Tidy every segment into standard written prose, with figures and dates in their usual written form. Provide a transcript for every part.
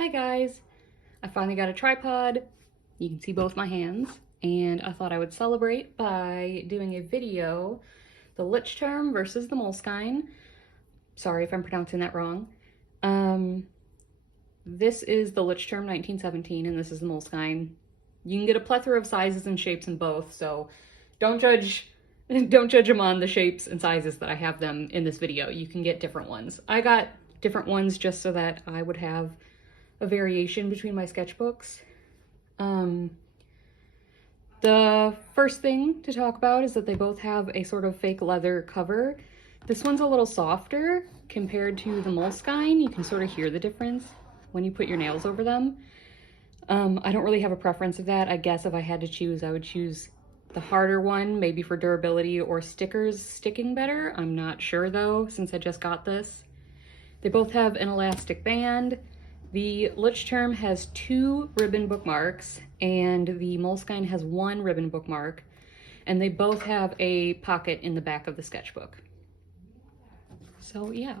Hi guys! I finally got a tripod. You can see both my hands, and I thought I would celebrate by doing a video, the Leuchtturm versus the Moleskine. Sorry if I'm pronouncing that wrong. This is the Leuchtturm1917 and this is the Moleskine. You can get a plethora of sizes and shapes in both, so don't judge them on the shapes and sizes that I have them in this video. You can get different ones. I got different ones just so that I would have a variation between my sketchbooks. The first thing to talk about is that they both have a sort of fake leather cover. This one's a little softer compared to the Moleskine. You can sort of hear the difference when you put your nails over them. I don't really have a preference of that. I guess if I had to choose, I would choose the harder one, maybe for durability or stickers sticking better. I'm not sure though, since I just got this. They both have an elastic band. The Leuchtturm has 2 ribbon bookmarks and the Moleskine has 1 ribbon bookmark, and they both have a pocket in the back of the sketchbook. So yeah.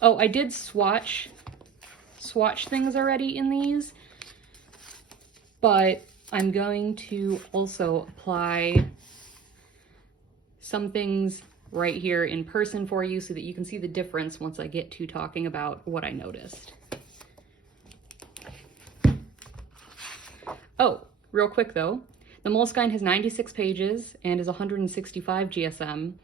Oh, I did swatch things already in these, but I'm going to also apply some things right here in person for you so that you can see the difference once I get to talking about what I noticed. Oh, real quick though, the Moleskine has 96 pages and is 165 GSM,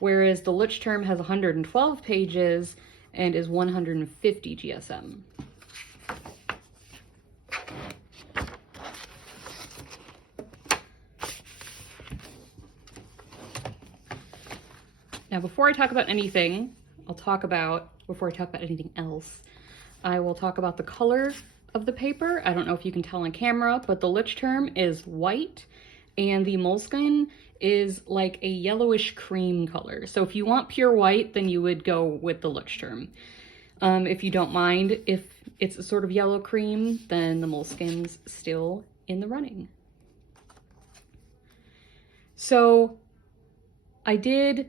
whereas the Leuchtturm has 112 pages and is 150 GSM. Now, before I talk about anything, before I talk about anything else, I will talk about the color of the paper. I don't know if you can tell on camera, but the Leuchtturm is white and the Moleskine is like a yellowish cream color. So if you want pure white, then you would go with the Leuchtturm. If you don't mind, if it's a sort of yellow cream, then the Moleskine's still in the running. So I did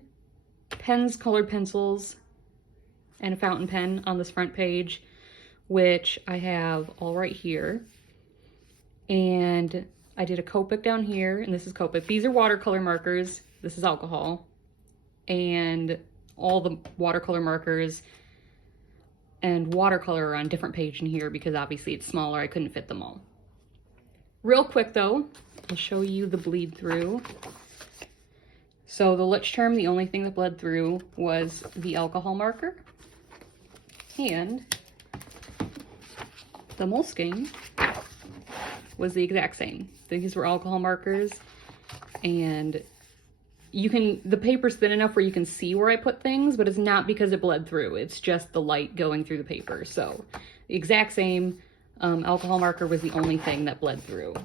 colored pencils and a fountain pen on this front page, which I have all right here. And I did a Copic down here, and this is Copic. These are watercolor markers. This is alcohol. And all the watercolor markers and watercolor are on different page in here because obviously it's smaller. I couldn't fit them all. Real quick though, I'll show you the bleed through. So the Leuchtturm, the only thing that bled through was the alcohol marker, and the Moleskine was the exact same. These were alcohol markers, and the paper's thin enough where you can see where I put things, but it's not because it bled through. It's just the light going through the paper. So the exact same alcohol marker was the only thing that bled through.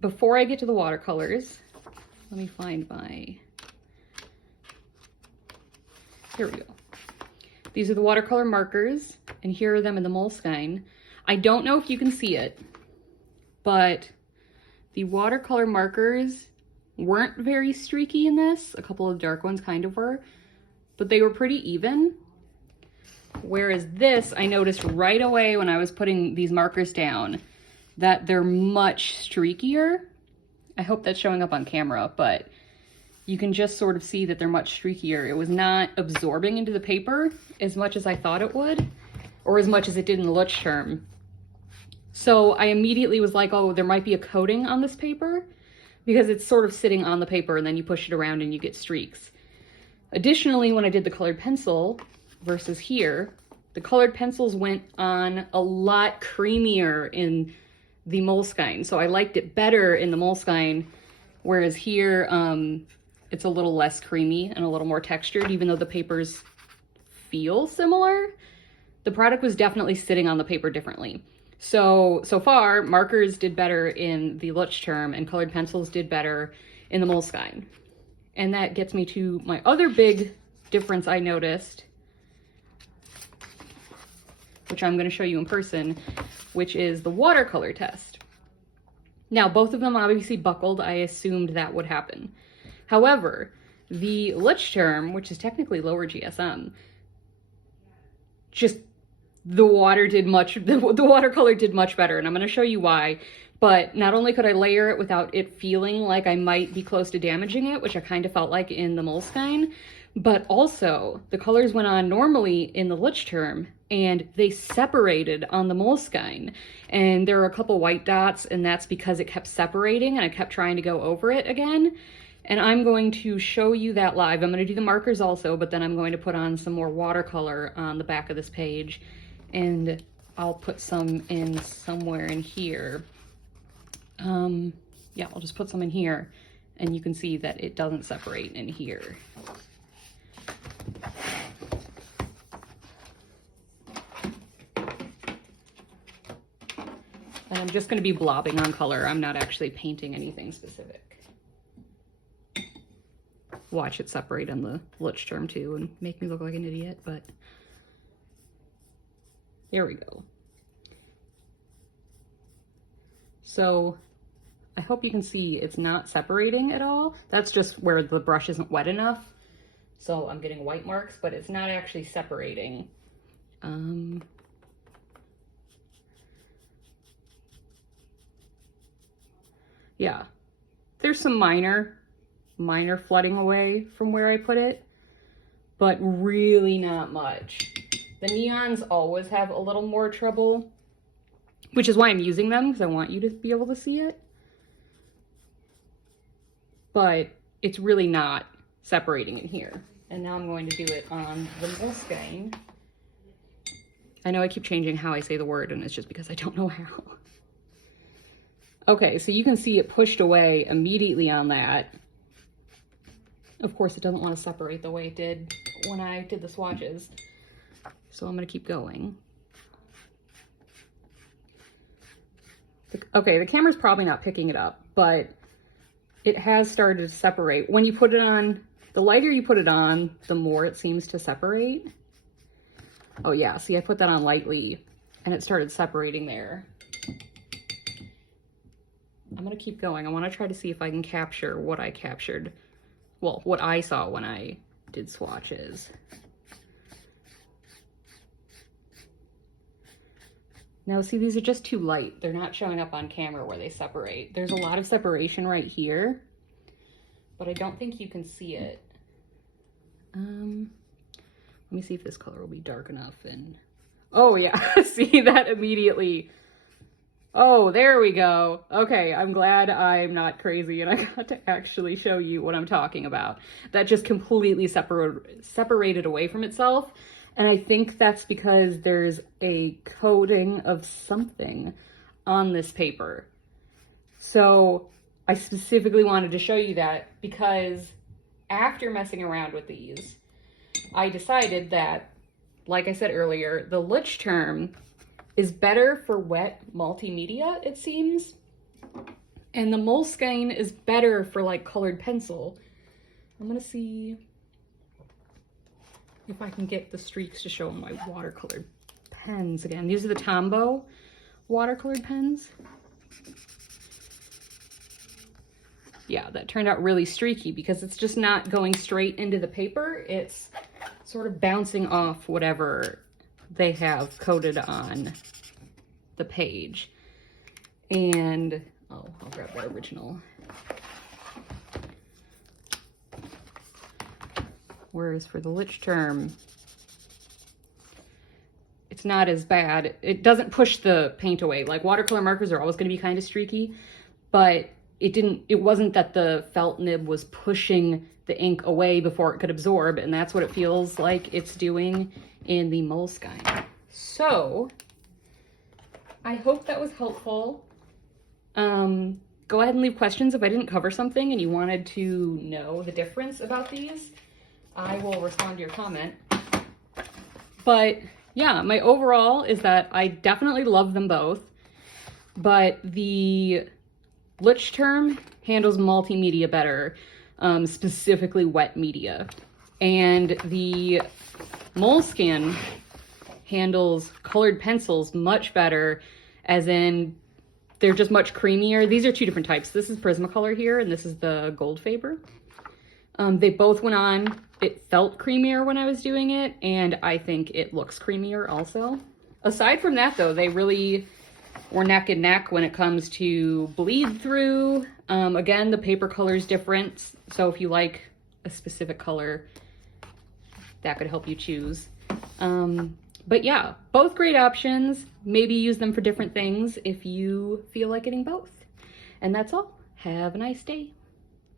Before I get to the watercolors, let me find here we go. These are the watercolor markers, and here are them in the Moleskine. I don't know if you can see it, but the watercolor markers weren't very streaky in this. A couple of dark ones kind of were, but they were pretty even. Whereas this, I noticed right away when I was putting these markers down that they're much streakier. I hope that's showing up on camera, but you can just sort of see that they're much streakier. It was not absorbing into the paper as much as I thought it would, or as much as it did in the Leuchtturm. So I immediately was like, oh, there might be a coating on this paper because it's sort of sitting on the paper and then you push it around and you get streaks. Additionally, when I did the colored pencil versus here, the colored pencils went on a lot creamier in the Moleskine. So I liked it better in the Moleskine, whereas here it's a little less creamy and a little more textured, even though the papers feel similar. The product was definitely sitting on the paper differently. So far, markers did better in the Leuchtturm and colored pencils did better in the Moleskine. And that gets me to my other big difference I noticed, which I'm going to show you in person, which is the watercolor test. Now, both of them obviously buckled. I assumed that would happen. However, The Leuchtturm, which is technically lower GSM, just the watercolor did much better, and I'm going to show you why. But not only could I layer it without it feeling like I might be close to damaging it, which I kind of felt like in the Moleskine, but also the colors went on normally in the Leuchtturm and they separated on the Moleskine. And there were a couple white dots, and that's because it kept separating and I kept trying to go over it again. And I'm going to show you that live. I'm going to do the markers also, but then I'm going to put on some more watercolor on the back of this page. And I'll put some in somewhere in here. Yeah, I'll just put some in here, and you can see that it doesn't separate in here. And I'm just going to be blobbing on color. I'm not actually painting anything specific. Watch it separate on the Leuchtturm too and make me look like an idiot, but there we go. So I hope you can see it's not separating at all. That's just where the brush isn't wet enough. So I'm getting white marks, but it's not actually separating. Yeah, there's some minor flooding away from where I put it, but really not much. The neons always have a little more trouble, which is why I'm using them, because I want you to be able to see it. But it's really not separating in here. And now I'm going to do it on the Moleskine. I know I keep changing how I say the word, and it's just because I don't know how. Okay, so you can see it pushed away immediately on that. Of course, it doesn't want to separate the way it did when I did the swatches. So I'm going to keep going. Okay, the camera's probably not picking it up, but it has started to separate. When you put it on, the lighter you put it on, the more it seems to separate. Oh yeah, see, I put that on lightly and it started separating there. I'm going to keep going. I want to try to see if I can capture what I captured. Well, what I saw when I did swatches. Now, see, these are just too light. They're not showing up on camera where they separate. There's a lot of separation right here, but I don't think you can see it. Let me see if this color will be dark enough. And oh yeah, see that immediately. Oh, there we go. Okay, I'm glad I'm not crazy and I got to actually show you what I'm talking about. That just completely separated away from itself. And I think that's because there's a coating of something on this paper. So I specifically wanted to show you that because after messing around with these, I decided that, like I said earlier, the Leuchtturm is better for wet multimedia, it seems. And the Moleskine is better for like colored pencil. I'm gonna see if I can get the streaks to show on my watercolored pens again. These are the Tombow watercolored pens. Yeah, that turned out really streaky because it's just not going straight into the paper. It's sort of bouncing off whatever they have coated on the page. And, oh, I'll grab the original. Whereas for the Leuchtturm, it's not as bad. It doesn't push the paint away. Like watercolor markers are always going to be kind of streaky, but it wasn't that the felt nib was pushing the ink away before it could absorb, and that's what it feels like it's doing in the Moleskine. So I hope that was helpful. Go ahead and leave questions if I didn't cover something and you wanted to know the difference about these. I will respond to your comment. But yeah, my overall is that I definitely love them both, but the Leuchtturm handles multimedia better, specifically wet media. And the Moleskine handles colored pencils much better, as in they're just much creamier. These are two different types. This is Prismacolor here, and this is the Goldfaber. They both went on. It felt creamier when I was doing it, and I think it looks creamier also. Aside from that though, they really were neck and neck when it comes to bleed through. Again, the paper color is different, so if you like a specific color, that could help you choose. But yeah, both great options. Maybe use them for different things if you feel like getting both. And that's all. Have a nice day.